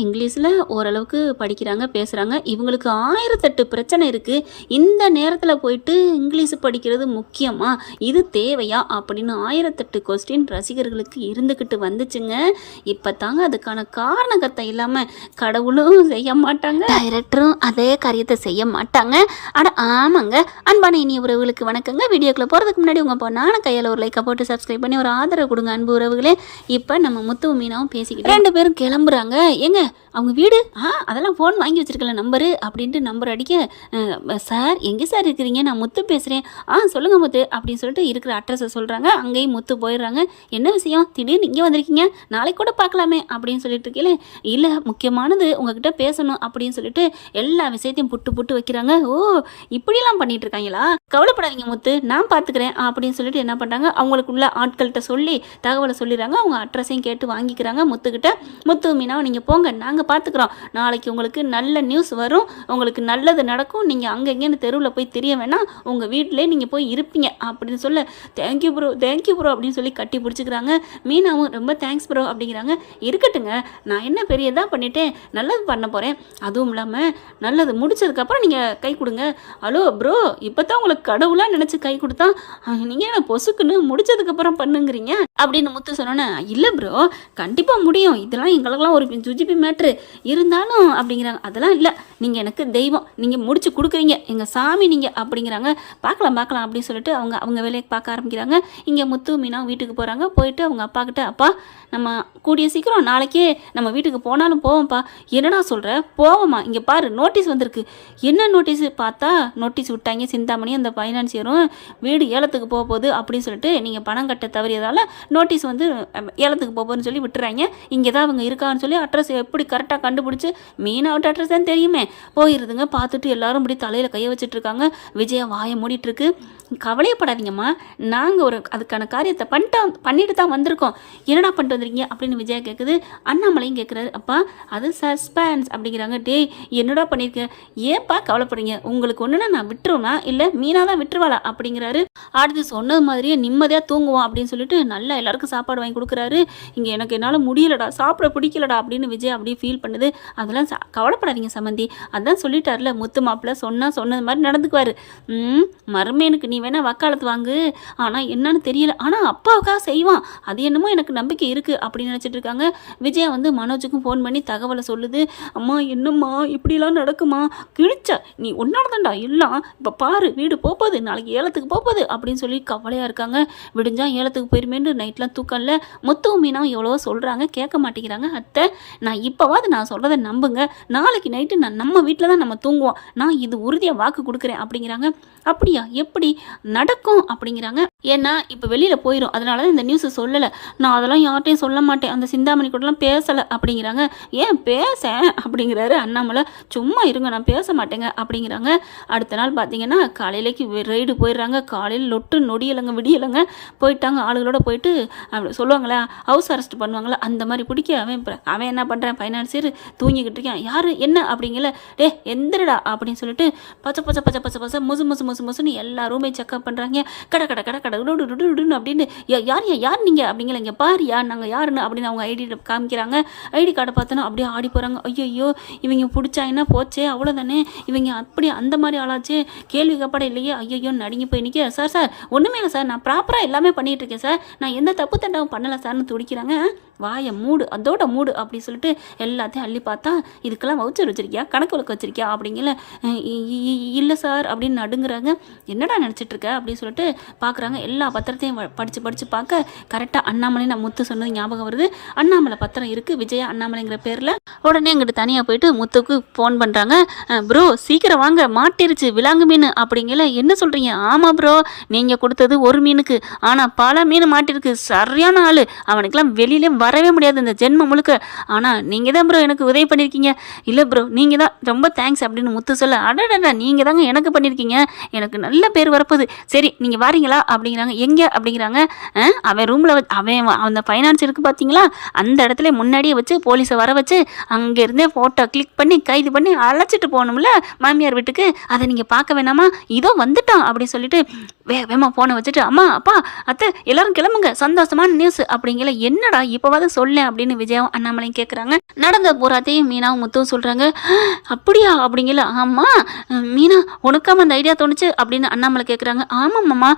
இங்கிலீஷில் ஓரளவுக்கு படிக்கிறாங்க, பேசுகிறாங்க. இவங்களுக்கு 1008 பிரச்சனை இருக்குது. இந்த நேரத்தில் போயிட்டு இங்கிலீஷ் படிக்கிறது முக்கியமா, இது தேவையா அப்படின்னு 1008 கொஸ்டின் ரசிகர்களுக்கு இருந்துக்கிட்டு வந்துச்சுங்க. இப்போ தாங்க அதுக்கான காரணகத்தை இல்லாமல் கடவுளும் செய்ய மாட்டாங்க, டைரக்டரும் அதே காரியத்தை செய்ய மாட்டாங்க. ஆனால் ஆமாங்க, அன்பான இனிய உறவுகளுக்கு வணக்கங்க. வீடியோக்குள்ளே போகிறதுக்கு முன்னாடி உங்கள் பொண்ணான கையில் ஒரு லைக்கை போட்டு சப்ஸ்கிரைப் பண்ணி ஒரு ஆதரவு கொடுங்க அன்பு உறவுகளே. இப்போ நம்ம முத்து மீனாவும் பேசிக்கிட்டு 2 பேரும் கிளம்புறாங்க. எங்க அவங்க வீடு அதெல்லாம் ஃபோன் வாங்கி வச்சுருக்கல நம்பரு அப்படின்ட்டு நம்பர் அடிக்க, சார் எங்கே சார் இருக்கிறீங்க, நான் முத்து பேசுகிறேன். சொல்லுங்கள் முத்து அப்படின்னு சொல்லிட்டு இருக்கிற அட்ரஸை சொல்கிறாங்க. அங்கேயும் முத்து போயிடுறாங்க. என்ன விஷயம் திடீர்னு இங்கே வந்திருக்கீங்க, நாளைக்கு கூட பார்க்கலாமே அப்படின்னு சொல்லிட்டு இருக்கீங்களே. இல்லை முக்கியமானது உங்ககிட்ட பேசணும் அப்படின்னு சொல்லிட்டு எல்லா விஷயத்தையும் புட்டு வைக்கிறாங்க. ஓ இப்படிலாம் பண்ணிட்டு இருக்காங்களா, கவலைப்படாதீங்க முத்து நான் பார்த்துக்கிறேன் அப்படின்னு சொல்லிட்டு என்ன பண்ணுறாங்க, அவங்களுக்குள்ள ஆட்கள்கிட்ட சொல்லி தகவலை சொல்லிடுறாங்க. அவங்க அட்ரஸையும் கேட்டு வாங்கிக்கிறாங்க முத்துக்கிட்ட. முத்து மீனாவை நீங்கள் போங்க, நாங்கள் பார்த்துக்குறோம், நாளைக்கு உங்களுக்கு நல்ல நியூஸ் வரும், உங்களுக்கு நல்லது நடக்கும், நீங்கள் அங்கே இங்கேன்னு தெருவில் போய் தெரிய வேணாம், உங்கள் வீட்டிலே நீங்கள் போய் இருப்பீங்க அப்படின்னு சொல்ல, தேங்க்யூ ப்ரோ அப்படின்னு சொல்லி கட்டி பிடிச்சிக்கிறாங்க. மீனாவும் ரொம்ப தேங்க்ஸ் ப்ரோ அப்படிங்கிறாங்க. இருக்கட்டுங்க, நான் என்ன பெரியதாக பண்ணிட்டேன், நல்லது பண்ண போகிறேன், அதுவும் இல்லாமல் நல்லது முடிச்சதுக்கப்புறம் நீங்கள் கை கொடுங்க. ஹலோ ப்ரோ, இப்போ தான் உங்களுக்கு கடவுளாக நினச்சி கை கொடுத்தா நீங்கள் என்ன பொசுக்குன்னு முடிச்சதுக்கப்புறம் பண்ணுங்கிறீங்க அப்படின்னு முத்து சொன்னோன்னே, இல்லை ப்ரோ கண்டிப்பாக முடியும், இதெல்லாம் எங்களுக்கெல்லாம் ஒரு ஜுஜிபி மேட்ரு இருந்தாலும் அப்படிங்கிறாங்க. அதெல்லாம் இல்லை, நீங்கள் எனக்கு தெய்வம், நீங்கள் முடிச்சு கொடுக்குறீங்க, எங்கள் சாமி நீங்கள் அப்படிங்கிறாங்க. பார்க்கலாம் அப்படின்னு சொல்லிட்டு அவங்க வேலையை பார்க்க ஆரம்பிக்கிறாங்க. இங்கே முத்து மீனா வீட்டுக்கு போகிறாங்க. போயிட்டு அவங்க அப்பா கிட்ட, அப்பா நம்ம கூடிய சீக்கிரம் நாளைக்கே நம்ம வீட்டுக்கு போனாலும் போவோம்ப்பா. என்னடா சொல்கிற, போவோம்மா, இங்கே பாரு நோட்டீஸ் வந்திருக்கு. என்ன நோட்டீஸு பார்த்தா நோட்டீஸ் விட்டாங்க, சிந்தாமணி அந்த ஃபைனான்சியரும் வீடு ஏலத்துக்கு போக போகுது அப்படின்னு சொல்லிட்டு நீங்கள் பணம் கட்ட தவறியதால் நோட்டீஸ் வந்து ஏலத்துக்கு போகுதுன்னு சொல்லி விட்டுறாங்க. இங்கே தான் அவங்க இருக்கான்னு சொல்லி அட்ரஸ் எப்படி கரெக்டாக கண்டுபிடிச்சி, மீனாவோட அட்ரஸ் தான் தெரியுமே, போயிருதுங்க. பார்த்துட்டு எல்லாரும் இப்படி தலையில் கையை வச்சுட்ருக்காங்க. விஜயா வாயை மூடிட்டுருக்கு. கவலையப்படாதீங்கம்மா, நாங்கள் அதுக்கான காரியத்தை பண்ணிட்டு தான் வந்திருக்கோம். என்னடா பண்ணிட்டு வந்திருக்கீங்க அப்படின்னு விஜயா கேட்குது. அண்ணாமலையும் கேட்குறாரு. அப்பா அது சஸ்பென்ஸ் அப்படிங்கிறாங்க. டேய் என்னடா பண்ணியிருக்கேன், ஏன்ப்பா கவலைப்படுறீங்க, உங்களுக்கு ஒன்றுனா நான் விட்டுருவேனா இல்லை மீனா தான் விட்டுருவாளா அப்படிங்கிறாரு. அடுத்து சொன்னது மாதிரியே நிம்மதியாக தூங்குவோம் அப்படின்னு சொல்லிட்டு நல்லா எல்லாருக்கும் சாப்பாடு வாங்கி கொடுக்குறாரு. இங்கே எனக்கு என்னால் முடியலடா, சாப்பிட பிடிக்கலடா அப்படின்னு விஜய் அப்படியே ஃபீல் பண்ணுது. அதெல்லாம் கவலைப்படாதீங்க சம்மந்தி, அதான் சொல்லிட்டார்ல முத்து மாப்பிள்ள சொன்னது மாதிரி நடந்துக்குவார். மருமேனுக்கு நீ வேணா வக்காலத்து வாங்கு, ஆனால் என்னன்னு தெரியல, ஆனால் அப்பாவுக்காக செய்வான், அது என்னமோ எனக்கு நம்பிக்கை இருக்குது அப்படின்னு நினச்சிட்டு இருக்காங்க. விஜயா வந்து மனோஜுக்கும் ஃபோன் பண்ணி தகவலை சொல்லுது. அம்மா என்னம்மா இப்படிலாம் நடக்குமா, கிழிச்ச நீ ஒன்னாடதாண்டா எல்லாம், இப்போ பாரு வீடு போகுது, நாளைக்கு ஏலத்துக்கு போகுது அப்படின்னு சொல்லி கவலையாக இருக்காங்க. விடிஞ்சா ஏலத்துக்கு போயிருமேன்னு நைட்லாம் தூக்கம்ல. முத்துவும் மீனாவும் எவ்வளோ சொல்கிறாங்க, கேட்க மாட்டேங்கிறாங்க. அத்தை நான் இப்போவாது நான் சொல்கிறத நம்புங்க, நாளைக்கு நைட்டு நம்ம வீட்டில் தான் நம்ம தூங்குவோம், நான் இது உறுதியாக வாக்கு கொடுக்குறேன் அப்படிங்கிறாங்க. அப்படியா எப்படி நடக்கும் அப்படிங்கிறாங்க. ஏன்னா இப்போ வெளியில் போயிடும், அதனால தான் இந்த நியூஸை சொல்லலை, நான் அதெல்லாம் யார்ட்டையும் சொல்ல மாட்டேன், அந்த சிந்தாமணி கூடலாம் பேசலை அப்படிங்கிறாங்க. ஏன் பேச அப்படிங்கிறாரு அண்ணாமலை. சும்மா இருங்க நான் பேச மாட்டேங்க அப்படிங்கிறாங்க. அடுத்த நாள் பார்த்தீங்கன்னா காலையிலேக்கு ரைடு போயிடுறாங்க. காலையில் லொட்டு நொடியலைங்க விடியலைங்க, போயிட்டாங்க. ஆளுகளோட போயிட்டு அப்படி சொல்லுவாங்களே ஹவுஸ் அரெஸ்ட் பண்ணுவாங்களே அந்த மாதிரி பிடிக்க அவன் என்ன பண்ணுறான், ஃபைனான்சியர் தூங்கிக்கிட்டு இருக்கான். யார் என்ன அப்படிங்கல, டே எந்திரடா அப்படின்னு சொல்லிட்டு பச்சை முசுன்னு எல்லா ரூமே செக்அப் பண்ணுறாங்க. கடை அப்படின்னு யார் நீங்கள் அப்படிங்கிற, இங்கே பாரு யார் நாங்கள் யாருன்னு அப்படின்னு அவங்க ஐடி காமிக்கிறாங்க. ஐடி கார்டை பார்த்தோன்னா அப்படியே ஆடி போகிறாங்க. ஐயோ இவங்க பிடிச்சாங்கன்னா போச்சே, அவ்வளோதானே, இவங்க அப்படி அந்த மாதிரி ஆளாச்சு, கேள்வி கப்பட இல்லையே, ஐயோ நடுங்கி போய் நிற்க. சார் ஒன்றுமே இல்லை சார், நான் ப்ராப்பராக எல்லாமே பண்ணிகிட்டு இருக்கேன் சார், நான் எந்த தப்பு தண்டாவும் பண்ணலை சார்னு துடிக்கிறாங்க. வாயை மூடு அதோட மூடு அப்படி சொல்லிட்டு எல்லாத்தையும் அள்ளி பார்த்தா, இதுக்கெல்லாம் வவுச்சர் வச்சிருக்கியா, கணக்கு வழக்கு வச்சிருக்கியா அப்படிங்கல. இல்லை சார் அப்படின்னு நடுங்குறாங்க. என்னடா நினச்சிட்டு இருக்க அப்படின்னு சொல்லிட்டு பார்க்குறாங்க. எல்லா பத்திரத்தையும் படித்து பார்க்க கரெக்டாக அண்ணாமலை நான் முத்து சொன்னது ஞாபகம் வருது. அண்ணாமலை பத்திரம் இருக்குது, விஜயா அண்ணாமலைங்கிற பேரில். உடனே அங்கிட்டு தனியாக போயிட்டு முத்துக்கு ஃபோன் பண்ணுறாங்க. ப்ரோ சீக்கிரம் வாங்க, மாட்டிருச்சு விலாங்கு மீன் அப்படிங்கல. என்ன சொல்கிறீங்க, ஆமாம் ப்ரோ நீங்கள் கொடுத்தது ஒரு மீனுக்கு, ஆனால் பல மீன் மாட்டிருக்கு, சரியான ஆள், அவனுக்கெல்லாம் வெளியிலே வரவே முடியாது இந்த ஜென்மம் முழுக்க, ஆனால் நீங்கள் தான் ப்ரோ எனக்கு உதவி பண்ணியிருக்கீங்க. இல்லை ப்ரோ நீங்கள் தான், ரொம்ப தேங்க்ஸ் அப்படின்னு முத்து சொல்ல, அடடா நீங்கள் தாங்க எனக்கு பண்ணியிருக்கீங்க, எனக்கு நல்ல பேர் வரப்போகுது, சரி நீங்கள் வாரீங்களா அப்படிங்கிறாங்க. எங்கே அப்படிங்கிறாங்க. அவன் ரூமில் அவன் அந்த ஃபைனான்ஸ் இருக்குது பார்த்தீங்களா, அந்த இடத்துல முன்னாடியே வச்சு போலீஸை வர வச்சு அங்கேருந்தே ஃபோட்டோ கிளிக் பண்ணி கைது பண்ணி அழைச்சிட்டு போகணும்ல மாமியார் வீட்டுக்கு, அதை நீங்கள் பார்க்க வேணாமா, இதோ வந்துட்டான் அப்படின்னு சொல்லிட்டு வேகமாக ஃபோனை வச்சுட்டு அம்மா அப்பா அத்தை எல்லாரும் கிளம்புங்க சந்தோஷமான நியூஸ் அப்படிங்கிற என்னடா இப்போவாது சொல்லேன் அப்படின்னு விஜயாவும் அண்ணாமலையும் கேட்குறாங்க. நடந்த பூராத்தையும் மீனாவும் முத்துவும் சொல்கிறாங்க. அப்படியா அப்படிங்கல. ஆமாம் மீனா உனக்காம அந்த ஐடியா தோணுச்சு அப்படின்னு அண்ணாமலை கேட்குறாங்க. ஆமாம்மாம்மா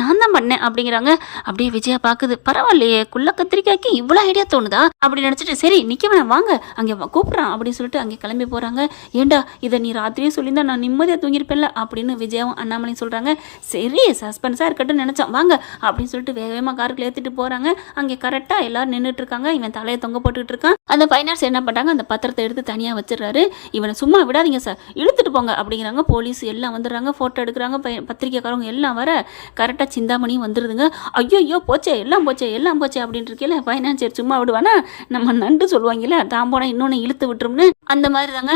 நான் தான் பண்ணேன் அப்படிங்கிறாங்க. அப்படியே விஜயா பார்க்குது. பரவாயில்லையே குள்ள கத்திரிக்காய்க்கு இவ்வளோ ஐடியா தோணுதா அப்படின்னு நினச்சிட்டு சரி நிற்க வேணாம் வாங்க அங்கே கூப்பிட்றான் அப்படின்னு சொல்லிட்டு அங்கே கிளம்பி போகிறாங்க. ஏண்டா இதை நீ ராத்திரியே சொல்லியிருந்தா நான் நிம்மதியாக தூங்கியிருப்பேன்ல அப்படின்னு விஜயாவும் அண்ணாமலையும் சொல்கிறாங்க. சரி சஸ்பென்ஸாக இருக்கட்டும் நினச்சோம் வாங்க அப்படின்னு சொல்லிட்டு வேகமாக காருக்குள்ள ஏற்றிட்டு போகிறாங்க. அங்கே கரெக்டாக எல்லாரும் நின்றுட்டு இருக்காங்க. இவன் தலையை தொங்க போட்டுக்கிட்டு இருக்கான். அந்த ஃபைனான்ஸ் என்ன பண்ணுறாங்க, அந்த பத்திரத்தை எடுத்து தனியாக வச்சிடறாரு. இவனை சும்மா விடாதீங்க சார் இழுத்துட்டு போங்க அப்படிங்கிறாங்க. போலீஸ் எல்லாம் வந்துடுறாங்க. ஃபோட்டோ எடுக்கிறாங்க. பத்திரிக்கைக்காரங்க எல்லாம் வர கரெக்டாக சிந்தாமணியும் வந்துடுதுங்க. ஐயோ போச்சே எல்லாம் போச்சே அப்படின்ட்டு இருக்கல ஃபைனான்சியர் சும்மா விடுவானா நம்ம நண்டு சொல்லுவாங்கல்ல தான் போனால் இன்னொன்று இழுத்து விட்டுரும்னு அந்த மாதிரி தாங்க.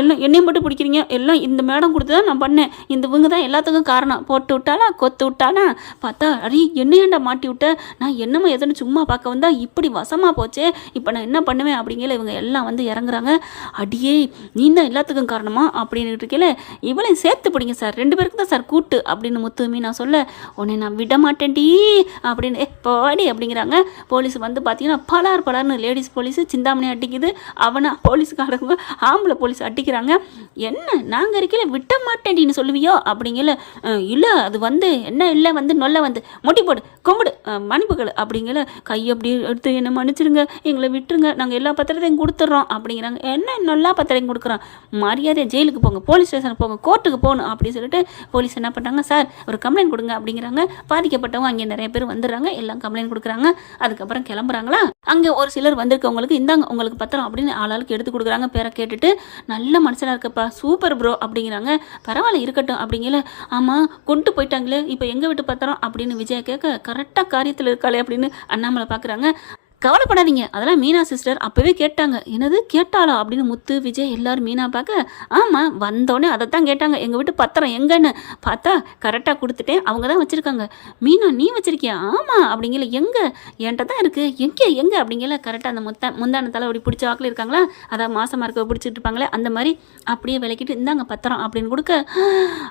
எல்லாம் என்னையும் மட்டும் பிடிக்கிறீங்க எல்லாம் இந்த மேடம் கொடுத்து தான் நான் பண்ணேன். இந்த இவங்க தான் எல்லாத்துக்கும் காரணம். போட்டு விட்டாலா கொத்து விட்டானா பார்த்தா அடி என்னையாண்டா மாட்டி விட்ட நான் என்னமோ எதுன்னு சும்மா பார்க்க வந்தா இப்படி வசமாக போச்சே இப்போ நான் என்ன பண்ணுவேன் அப்படிங்கிற இவங்க எல்லாம் வந்து இறங்குறாங்க. அடியே நீ தான் எல்லாத்துக்கும் காரணமா அப்படின்னு இருக்கல இவளையும் சேர்த்து பிடிங்க சார் 2 பேருக்கு தான் சார் கூட்டு அப்படின்னு முத்துமி நான் சொல்ல உன்னை நான் விட மாட்டேன்டி அப்படின்னு போடி அப்படிங்கிறாங்க. போலீஸ் வந்து பார்த்தீங்கன்னா பலார்னு லேடிஸ் போலீஸ் சிந்தாமணி அடிக்குது. அவனை போலீஸுக்காரங்க ஆம்பளை போலீஸ் அடிக்கிறாங்க. என்ன நாங்கள் இருக்கல விட மாட்டேன்டின்னு சொல்லுவியோ அப்படிங்கல. இல்லை அது வந்து என்ன இல்லை வந்து நொல்ல வந்து மொட்டி போடு கும்பிடு மன்னிப்புகள் அப்படிங்கிற கையை அப்படி எடுத்து என்ன மன்னிச்சிடுங்க எங்களை விட்டுருங்க நாங்கள் எல்லா பத்திரத்தையும் கொடுத்துட்றோம் அப்படிங்கிறாங்க. என்ன எல்லா பத்திரையும் கொடுக்குறோம் மரியாதை ஜெயிலுக்கு போங்க போலீஸ் ஸ்டேஷனுக்கு போங்க கோர்ட்டுக்கு போகணும் அப்படின்னு சொல்லிட்டு போலீஸ் என்ன பண்ணுறாங்க சார் ஒரு கம்ப்ளைண்ட் கொடுங்க அப்படிங்கிறாங்க. பாதிக்கப்பட்டவங்க அங்கே நிறைய பேர் வந்துடுறாங்க. எல்லாம் கம்ப்ளைண்ட் கொடுக்குறாங்க. அதுக்கப்புறம் கிளம்புறாங்களா. அங்கே ஒரு சிலர் வந்திருக்கவங்களுக்கு இந்தாங்க உங்களுக்கு பத்திரம் அப்படின்னு ஆளாளுக்கு எடுத்து கொடுக்குறாங்க. பேரை கேட்டுட்டு நல்ல மனுஷனாக இருக்கப்பா சூப்பர் ப்ரோ அப்படிங்கிறாங்க. பரவாயில்ல இருக்கட்டும் அப்படிங்கல. ஆமாம் கொண்டு போயிட்டாங்களே இப்போ எங்கள் வீட்டு பத்திரம் அப்படின்னு விஜயா கேட்க கரெக்டாக காரியத்தில் இருக்காளே அப்படின்னு அண்ணாமலை பார்க்குறாங்க. கவலைப்படாதீங்க அதெல்லாம் மீனா சிஸ்டர் அப்போவே கேட்டாங்க. என்னது கேட்டாளா அப்படின்னு முத்து விஜய் எல்லாரும் மீனா பார்க்க ஆமாம் வந்தோடனே அதை தான் கேட்டாங்க எங்கள் வீட்டு பத்திரம் எங்கன்னு பார்த்தா கரெக்டாக கொடுத்துட்டேன் அவங்க தான் வச்சுருக்காங்க. மீனா நீ வச்சிருக்கியா ஆமாம் அப்படிங்கல எங்கே என்கிட்ட தான் இருக்குது எங்கே அப்படிங்கல கரெக்டாக அந்த முந்தான தலை அப்படி பிடிச்ச வாக்கில் இருக்காங்களா அதான் மாசமாக இருக்க பிடிச்சிட்டு இருப்பாங்களே அந்த மாதிரி அப்படியே விளக்கிட்டு இந்தாங்க பத்திரம் அப்படின்னு கொடுக்க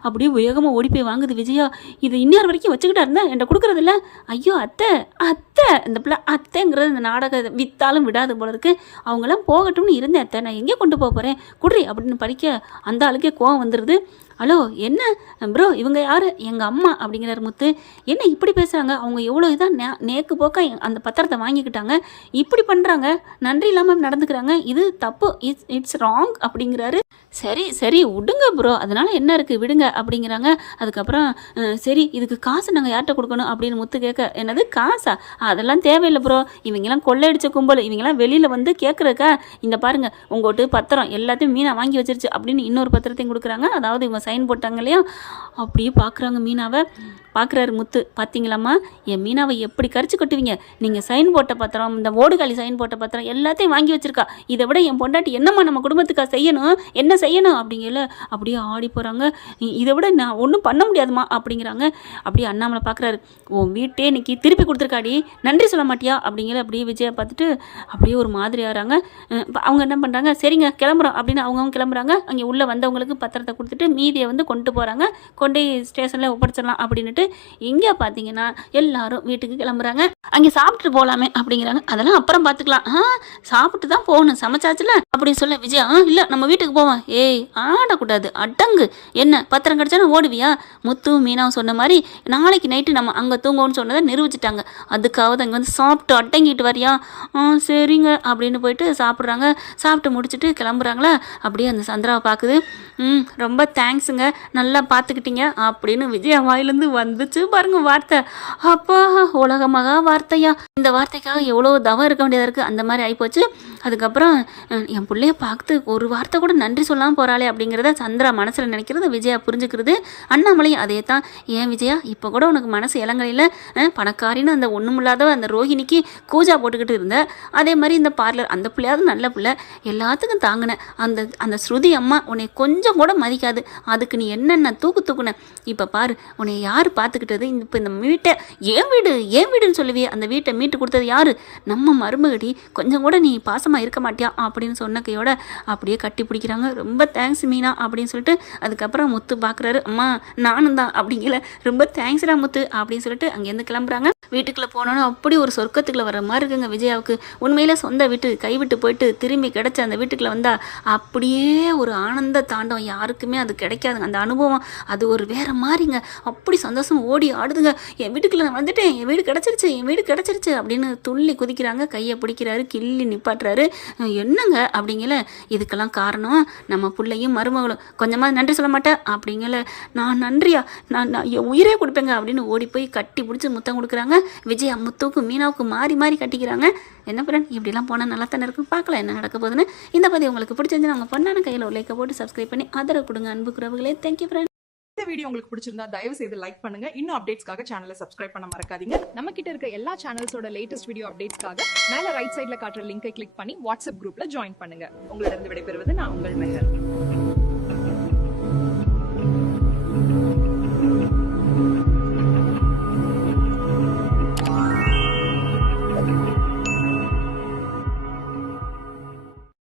அப்படியே வேகமாக ஓடி போய் வாங்குது விஜயா. இது இன்னொரு வரைக்கும் வச்சுக்கிட்டா இருந்தா என்கிட்ட கொடுக்குறதில்ல. ஐயோ அத்தை இந்த பிள்ளை அத்தைங்கிறது இந்த நாடகம் வித்தாலும் விடாது போல இருக்கு. அவங்களாம் போகட்டும்னு இருந்தேன் அத்தை நான் எங்கே கொண்டு போக போகிறேன் குட்ரி அப்படின்னு படிக்க அந்த ஆளுக்கே கோவம் வந்துடுது. ஹலோ என்ன ப்ரோ இவங்க யார் எங்கள் அம்மா அப்படிங்கிறார் முத்து. என்ன இப்படி பேசுகிறாங்க அவங்க எவ்வளோ இதாக நேக்கு போக்க அந்த பத்திரத்தை வாங்கிக்கிட்டாங்க இப்படி பண்ணுறாங்க நன்றி இல்லாமல் நடந்துக்கிறாங்க இது தப்பு இட்ஸ் ராங் அப்படிங்கிறாரு. சரி விடுங்க ப்ரோ அதனால என்ன இருக்குது விடுங்க அப்படிங்கிறாங்க. அதுக்கப்புறம் சரி இதுக்கு காசு நாங்கள் யார்கிட்ட கொடுக்கணும் அப்படின்னு முத்து கேட்க என்னது காசா அதெல்லாம் தேவையில்லை ப்ரோ இவங்கெல்லாம் கொள்ளையடிச்ச கும்பல் இவங்கெல்லாம் வெளியில் வந்து கேட்குறக்கா இந்த பாருங்கள் உங்கள்கிட்ட பத்திரம் எல்லாத்தையும் மீனா வாங்கி வச்சிருச்சு அப்படின்னு இன்னொரு பத்திரத்தையும் கொடுக்குறாங்க. அதாவது இவங்க சைன் போட்டாங்க இல்லையா அப்படியே பார்க்குறாங்க மீனாவை. பார்க்குறாரு முத்து பார்த்தீங்களாம்மா என் மீனாவை எப்படி கரிச்சு கட்டுவீங்க நீங்கள் சைன் போட்ட பத்திரம் இந்த ஓடுகாலி சைன் போட்ட பத்திரம் எல்லாத்தையும் வாங்கி வச்சிருக்கா இதை விட என் பொண்டாட்டி என்னம்மா நம்ம குடும்பத்துக்காக செய்யணும் என்ன செய்யணும் அப்படிங்கல அப்படியே ஆடி போகிறாங்க. இதை விட நான் ஒன்றும் பண்ண முடியாதுமா அப்படிங்கிறாங்க. அப்படியே அண்ணாமலை பார்க்குறாரு உன் வீட்டே இன்னைக்கு திருப்பி கொடுத்துருக்காடி நன்றி சொல்ல மாட்டியா அப்படிங்கிற அப்படியே விஜயா பார்த்துட்டு அப்படியே ஒரு மாதிரி ஆகிறாங்க. அவங்க என்ன பண்ணுறாங்க சரிங்க கிளம்புறோம் அப்படின்னு அவங்க கிளம்புறாங்க. அங்கே உள்ளே வந்தவங்களுக்கு பத்திரத்தை கொடுத்துட்டு மீதியை வந்து கொண்டு போகிறாங்க. கொண்டு ஸ்டேஷனில் ஒப்படைச்சிடலாம் அப்படின்ட்டு இங்கே பார்த்தீங்கன்னா எல்லாரும் வீட்டுக்கு கிளம்புறாங்க. அங்கே சாப்பிட்டு போகலாமே அப்படிங்கிறாங்க. அதெல்லாம் அப்புறம் பார்த்துக்கலாம் சாப்பிட்டு தான் போகணும் சமைச்சாச்சுல அப்படின்னு சொல்ல விஜயா இல்லை நம்ம வீட்டுக்கு போவோம். ஏய் ஆடக்கூடாது அடங்கு என்ன பத்திரம் கிடச்சா நான் ஓடுவியா முத்து மீனாவும் சொன்ன மாதிரி நாளைக்கு நைட்டு நம்ம அங்கே தூங்குவோம்னு சொன்னதை நிரூபிச்சிட்டாங்க. அதுக்காவது அங்கே வந்து சாப்பிட்டு அடங்கிட்டு வரியா சரிங்க அப்படின்னு போயிட்டு சாப்பிட்றாங்க. சாப்பிட்டு முடிச்சுட்டு கிளம்புறாங்களா. அப்படியே அந்த சந்திராவை பார்க்குது. ரொம்ப தேங்க்ஸுங்க நல்லா பார்த்துக்கிட்டீங்க அப்படின்னு விஜயா வாயிலேருந்து வந்துச்சு பாருங்க வார்த்தை. அப்பா உலக மகா வார்த்தையா இந்த வார்த்தைக்காக எவ்வளோ தவம் இருக்க வேண்டியதாக இருக்குது அந்த மாதிரி ஆகிப்போச்சு. அதுக்கப்புறம் என் பிள்ளைய பார்த்து ஒரு வார்த்தை கூட நன்றி சொல்லாமல் போகிறாளே அப்படிங்கிறத சந்திரா மனசில் நினைக்கிறத விஜயா புரிஞ்சுக்கிறது. அண்ணாமலையும் அதே தான் ஏன் விஜயா இப்போ கூட உனக்கு மனசு இளங்கலையில் பணக்காரின்னு அந்த ஒன்றுமில்லாத அந்த ரோஹிணிக்கு கூஜா போட்டுக்கிட்டு இருந்த அதே மாதிரி இந்த பார்லர் அந்த பிள்ளையாவது நல்ல பிள்ளை எல்லாத்துக்கும் தாங்கினேன் அந்த ஸ்ருதி அம்மா உன்னை கொஞ்சம் கூட மதிக்காது அதுக்கு நீ என்னென்ன தூக்குன, இப்போ பாரு உன்னை யார் பார்த்துக்கிட்டது, இப்போ இந்த வீட்டை ஏன் வீடுன்னு சொல்லுவியே, அந்த வீட்டை மீட்டு கொடுத்தது யார், நம்ம மருமகடி, கொஞ்சம் கூட நீ பாசமாக இருக்க மாட்டியா அப்படின்னு சொன்ன கையோட அப்படியே கட்டி பிடிக்கிறாங்க. ரொம்ப தேங்க்ஸ் மீனா அப்படின்னு சொல்லிட்டு அதுக்கப்புறம் முத்து பார்க்குறாரு. அம்மா நானும் தான் அப்படிங்கல, ரொம்ப தேங்க்ஸ்டா முத்து அப்படின்னு சொல்லிட்டு அங்கேருந்து கிளம்புறாங்க. வீட்டுக்குள்ளே போனோன்னா அப்படி ஒரு சொர்க்கத்துக்குள்ளே வர மாதிரி இருக்குங்க விஜயாவுக்கு. உண்மையில சொந்த வீட்டு கைவிட்டு போயிட்டு திரும்பி கிடச்ச அந்த வீட்டுக்குள்ளே வந்தால் அப்படியே ஒரு ஆனந்த தாண்டம், யாருக்குமே அது கிடைக்காதுங்க அந்த அனுபவம். அது ஒரு வேற மாதிரிங்க. அப்படி சந்தோஷம் ஓடி ஆடுதுங்க. என் வீட்டுக்குள்ளே நான் வந்துட்டேன், என் வீடு கிடச்சிருச்சு அப்படின்னு துள்ளி குதிக்கிறாங்க. கையை பிடிக்கிறாரு, கிள்ளி நிப்பாட்டுறாரு. என்னங்க அப்படிங்கல, இதுக்கெல்லாம் காரணம் நம்ம பிள்ளையும் மருமகளும். கொஞ்சமாக நன்றி சொல்ல மாட்டேன் அப்படிங்கல. நான் நன்றியா, நான் என் உயிரே கொடுப்பேங்க அப்படின்னு ஓடி போய் கட்டி பிடிச்சி முத்தம் கொடுக்குறாங்க. விஜயா முத்துக்கும் மீனாவுக்கும் மாறி கட்டிக்கிறாங்க. என்ன ஃப்ரெண்ட், இப்படிலாம் போனால் நல்லா தானே இருக்கும். பார்க்கலாம் என்ன நடக்க போகுதுன்னு. இந்த பதிவு உங்களுக்கு பிடிச்சிருந்து அவங்க பொண்ணான கையில் ஒரு லைக்கை போட்டு சப்ஸ்கிரைப் பண்ணி ஆதரவு கொடுங்க அன்பு குறவுகளே. Thank you friend. இந்த வீடியோ உங்களுக்கு பிடிச்சிருந்தா தயவு செய்து லைக் பண்ணுங்க. இன்னும் அப்டேட்ஸ்க்காக சேனலை சப்ஸ்கிரைப் பண்ண மறக்காதீங்க. நம்ம கிட்ட இருக்க எல்லா சேனல்ஸோட லேட்டஸ்ட் வீடியோ அப்டேட்ஸ்க்காக மேல ரைட் சைடுல காட்டுற லிங்கை கிளிக் பண்ணி வாட்ஸ்அப் குரூப்ல ஜாயின் பண்ணுங்க. உங்களிடம் விடைபெறுவது நான் உங்கள் மெஹர்.